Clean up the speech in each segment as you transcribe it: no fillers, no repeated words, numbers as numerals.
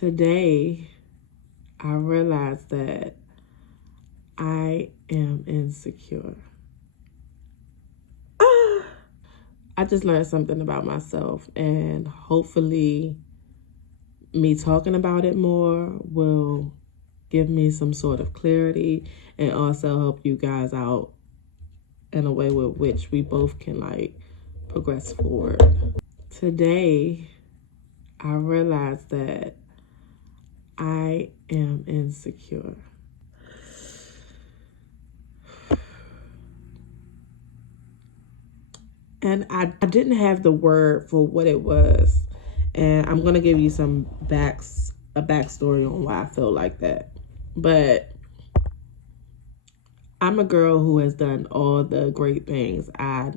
Today, I realized that I am insecure. I just learned something about myself, and hopefully, me talking about it more will give me some sort of clarity and also help you guys out in a way with which we both can progress forward. Today, I realized that I am insecure. And I didn't have the word for what it was. And I'm going to give you a backstory on why I feel like that. But I'm a girl who has done all the great things. I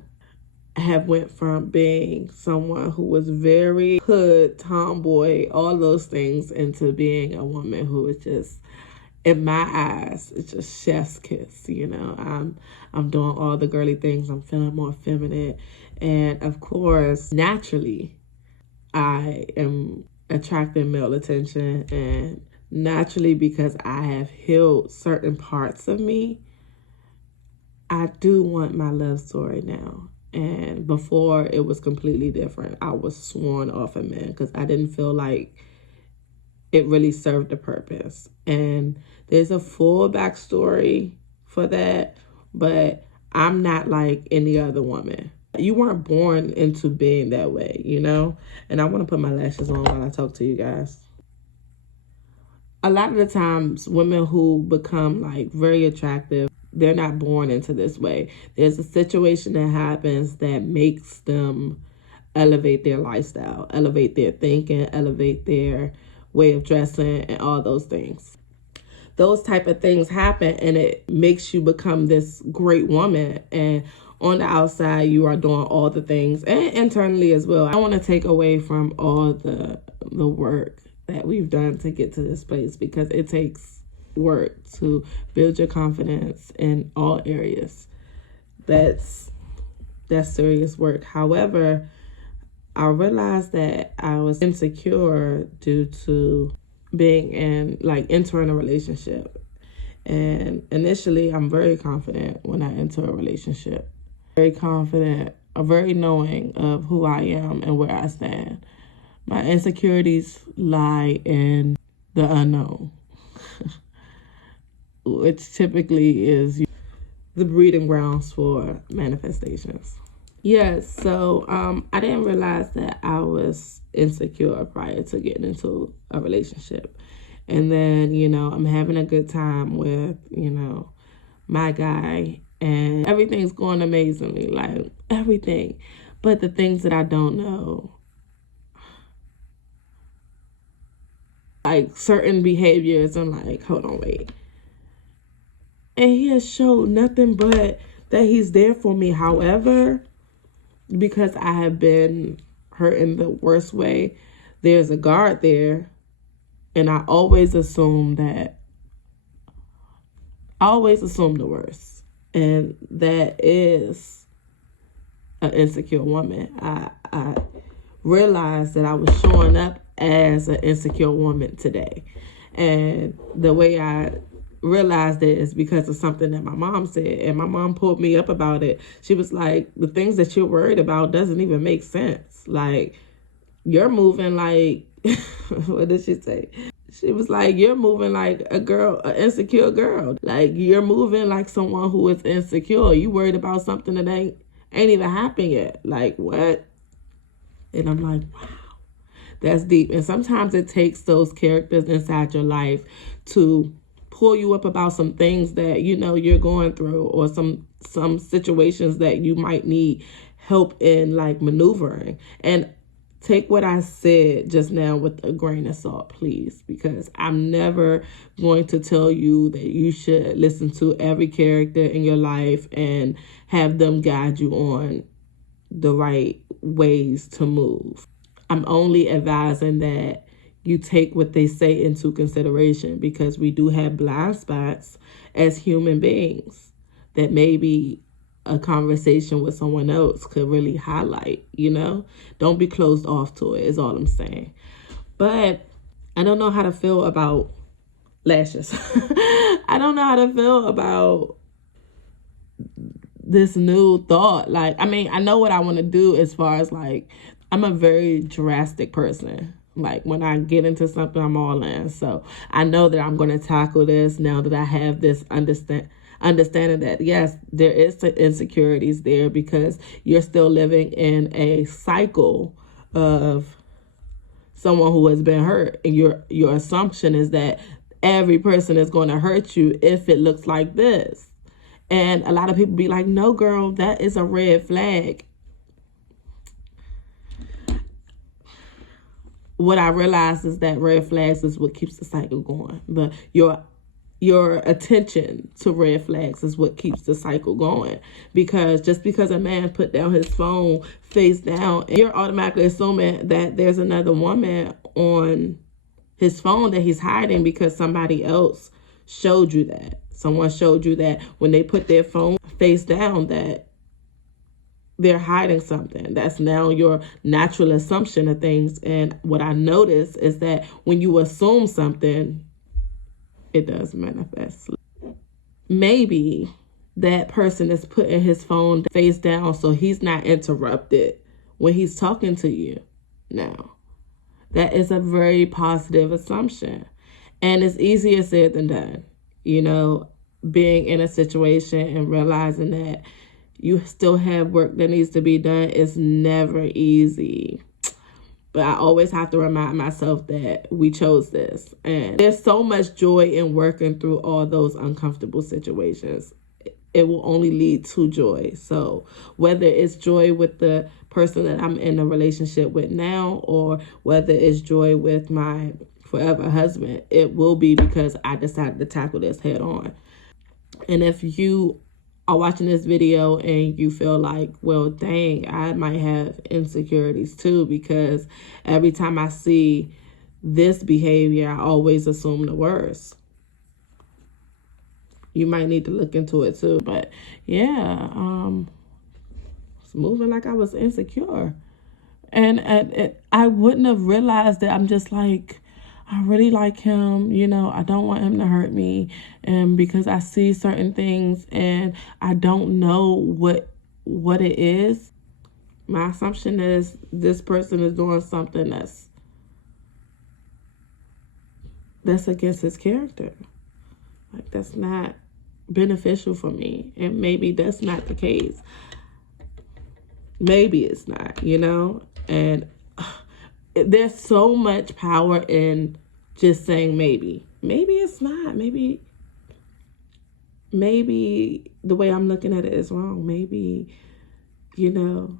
have went from being someone who was very hood, tomboy, all those things, into being a woman who is just, in my eyes, it's just chef's kiss. I'm doing all the girly things. I'm feeling more feminine, and of course, naturally, I am attracting male attention, and naturally, because I have healed certain parts of me, I do want my love story now. And before, it was completely different. I was sworn off of men because I didn't feel like it really served a purpose. And there's a full backstory for that, but I'm not like any other woman. You weren't born into being that way, And I want to put my lashes on while I talk to you guys. A lot of the times, women who become very attractive, they're not born into this way. There's a situation that happens that makes them elevate their lifestyle, elevate their thinking, elevate their way of dressing, and all those things. Those type of things happen, and it makes you become this great woman. And on the outside, you are doing all the things, and internally as well. I want to take away from all the work that we've done to get to this place, because it takes work to build your confidence in all areas. That's serious work. However, I realized that I was insecure due to being entering a relationship. And initially, I'm very confident when I enter a relationship. Very confident, very knowing of who I am and where I stand. My insecurities lie in the unknown, which typically is the breeding grounds for manifestations. Yes, so I didn't realize that I was insecure prior to getting into a relationship. And then, I'm having a good time with, my guy, and everything's going amazingly, everything. But the things that I don't know, certain behaviors, I'm hold on, wait. And he has showed nothing but that he's there for me. However, because I have been hurt in the worst way, there's a guard there, and I always assume the worst, and that is an insecure woman. I realized that I was showing up as an insecure woman today, and the way I realized it is because of something that my mom said, and my mom pulled me up about it. She was like, the things that you're worried about doesn't even make sense. You're moving what did she say? She was like, you're moving like an insecure girl. You're moving like someone who is insecure. You worried about something that ain't even happened yet. What? And I'm like, wow, that's deep. And sometimes it takes those characters inside your life to pull you up about some things that you're going through, or some situations that you might need help in maneuvering. And take what I said just now with a grain of salt, please, because I'm never going to tell you that you should listen to every character in your life and have them guide you on the right ways to move. I'm only advising that you take what they say into consideration, because we do have blind spots as human beings that maybe a conversation with someone else could really highlight, Don't be closed off to it, is all I'm saying. But I don't know how to feel about lashes. I don't know how to feel about this new thought. Like, I mean, I know what I want to do as far as like, I'm a very drastic person. Like, when I get into something, I'm all in. So I know that I'm going to tackle this now that I have this understanding that, yes, there is some insecurities there because you're still living in a cycle of someone who has been hurt, and your assumption is that every person is going to hurt you if it looks like this. And a lot of people be like, no, girl, that is a red flag. What I realized is that red flags is what keeps the cycle going. But your attention to red flags is what keeps the cycle going. Because just because a man put down his phone face down, you're automatically assuming that there's another woman on his phone that he's hiding because somebody else showed you that. Someone showed you that when they put their phone face down that they're hiding something. That's now your natural assumption of things. And what I notice is that when you assume something, it does manifest. Maybe that person is putting his phone face down so he's not interrupted when he's talking to you now. That is a very positive assumption. And it's easier said than done. You know, being in a situation and realizing that you still have work that needs to be done is never easy. But I always have to remind myself that we chose this. And there's so much joy in working through all those uncomfortable situations. It will only lead to joy. So whether it's joy with the person that I'm in a relationship with now, or whether it's joy with my forever husband, it will be because I decided to tackle this head on. And if you are watching this video and you feel like, well, dang, I might have insecurities too, because every time I see this behavior, I always assume the worst. You might need to look into it too. But yeah, it's moving like I was insecure. And I wouldn't have realized that. I'm just like, I really like him, you know, I don't want him to hurt me. And because I see certain things and I don't know what it is, my assumption is this person is doing something that's against his character. Like, that's not beneficial for me. And maybe that's not the case. Maybe it's not, you know? And there's so much power in just saying maybe. Maybe it's not. Maybe the way I'm looking at it is wrong. Maybe, you know,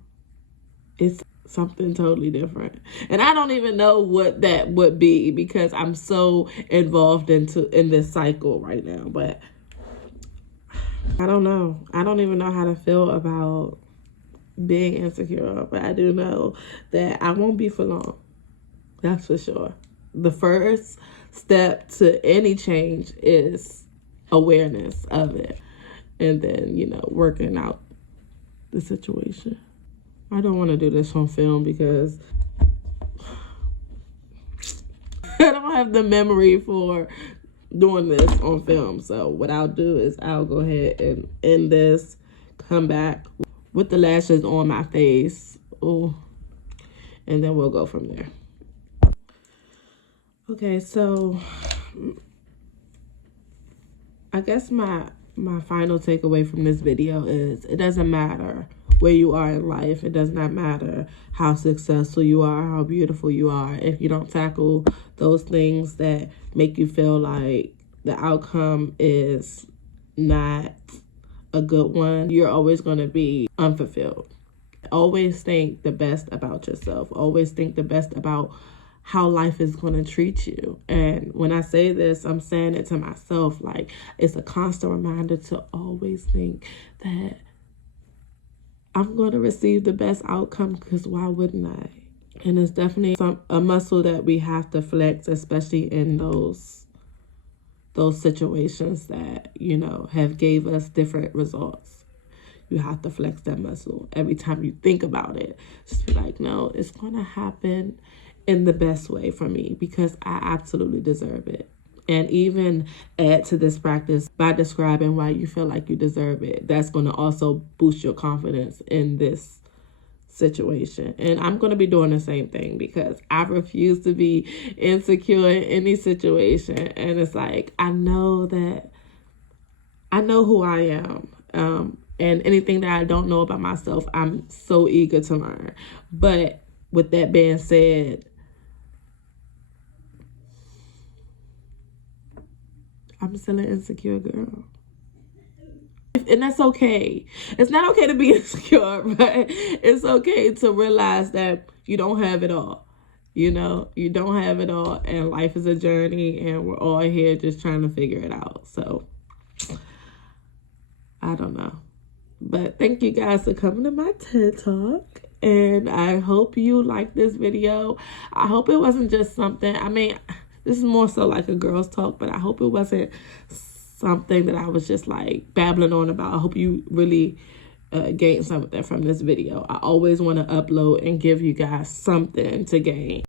it's something totally different. And I don't even know what that would be because I'm so involved in this cycle right now. But I don't know. I don't even know how to feel about being insecure. But I do know that I won't be for long. That's for sure. The first step to any change is awareness of it. And then, you know, working out the situation. I don't want to do this on film because I don't have the memory for doing this on film. So what I'll do is I'll go ahead and end this, come back with the lashes on my face. Ooh, and then we'll go from there. Okay, so I guess my final takeaway from this video is it doesn't matter where you are in life. It does not matter how successful you are, how beautiful you are. If you don't tackle those things that make you feel like the outcome is not a good one, you're always going to be unfulfilled. Always think the best about yourself. Always think the best about how life is going to treat you. And when I say this, I'm saying it to myself. Like, it's a constant reminder to always think that I'm going to receive the best outcome, because why wouldn't I? And it's definitely a muscle that we have to flex, especially in those situations that, you know, have gave us different results. You have to flex that muscle every time you think about it. Just be like, no, it's going to happen. in the best way for me, because I absolutely deserve it. And even add to this practice by describing why you feel like you deserve it. That's going to also boost your confidence in this situation. And I'm going to be doing the same thing, because I refuse to be insecure in any situation. And it's like, I know who I am. And anything that I don't know about myself, I'm so eager to learn. But with that being said, I'm still an insecure girl. And that's okay. It's not okay to be insecure, but it's okay to realize that you don't have it all. You know, you don't have it all, and life is a journey, and we're all here just trying to figure it out. So, I don't know. But thank you guys for coming to my TED Talk. And I hope you liked this video. I hope it wasn't just something, I mean, this is more so like a girl's talk, but I hope it wasn't something that I was just like babbling on about. I hope you really gained something from this video. I always want to upload and give you guys something to gain.